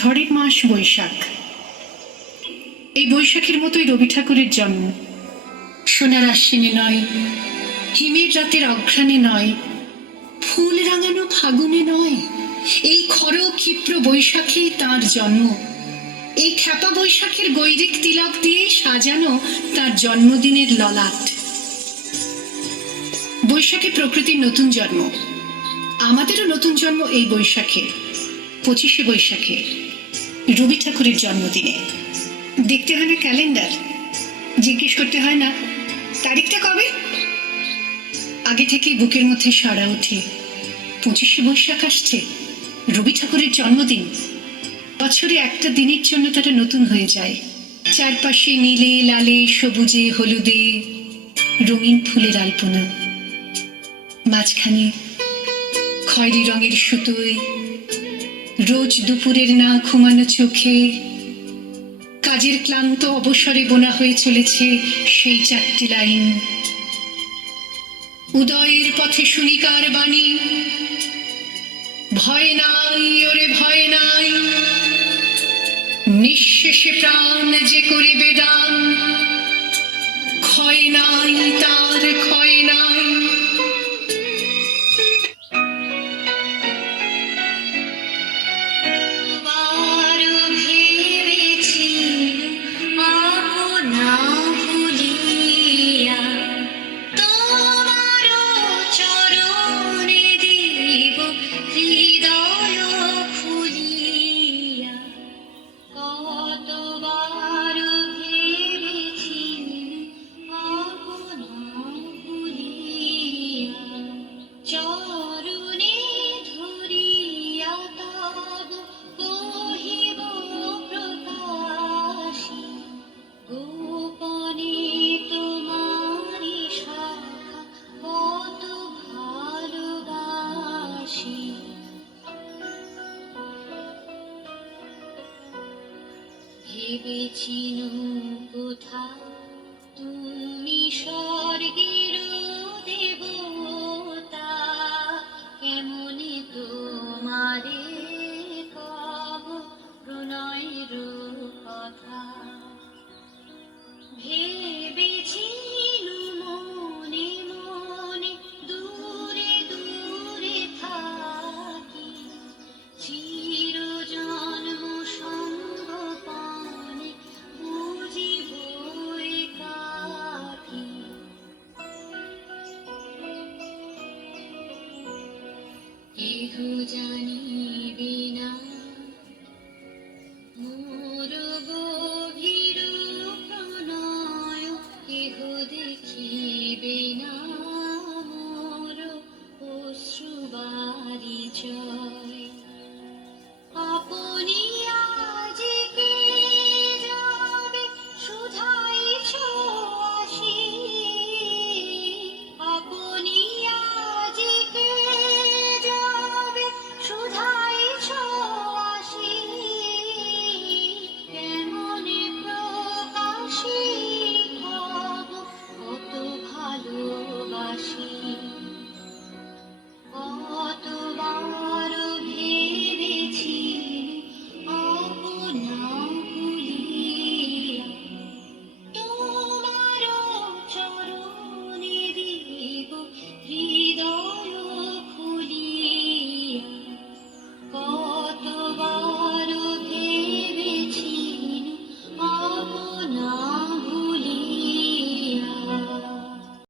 ঝড়ের মাস বৈশাখ। এই বৈশাখের মতোই রবি ঠাকুরের জন্ম। সোনার আশ্বিনে নয়, হিমের রাতের অঘ্রাণে নয়, ফুল রাঙানো ফাগুনে নয়, এই খর ক্ষিপ্র বৈশাখেই তাঁর জন্ম। এই খ্যাপা বৈশাখের গৈরিক তিলক দিয়ে সাজানো তার জন্মদিনের ললাট। বৈশাখে প্রকৃতির নতুন জন্ম, আমাদেরও নতুন জন্ম এই বৈশাখে, 25শে বৈশাখে, রবি ঠাকুরের জন্মদিনে। দেখতে হয় না ক্যালেন্ডার, জিজ্ঞেস করতে হয় না তারিখটা কবে, আগে থেকেই বুকের মধ্যে সাড়া ওঠে 25শে বৈশাখ আসছে, রবি ঠাকুরের জন্মদিন। বছরে একটা দিনের জন্য তারা নতুন হয়ে যায়। চারপাশে নীলে লালে সবুজে হলুদে রঙিন ফুলের আলপনা, মাঝখানে খয়েরি রঙের সুতোয় রোজ দুপুরের না ঘুমানো চোখে কাজের ক্লান্ত অবসরে বোনা হয়ে চলেছে সেই 4টি লাইন। উদয়ের পথে শুনিকার বাণী, ভয় নাই ওরে ভয় নাই, নিঃশেষে প্রাণ যে করিবে দান, ক্ষয় নাই তার ক্ষয় নাই। ভেবেছিনু কোথাও তুমি স্বর্গের দেবতা, কেমনে তোমারে কব প্রণয়ের কথা। ভেবেছিনু মনে মনে দূরে দূরে থাকি, চির জন্ম সঙ্গপানে বুঝিব একাকী। কেহ জানি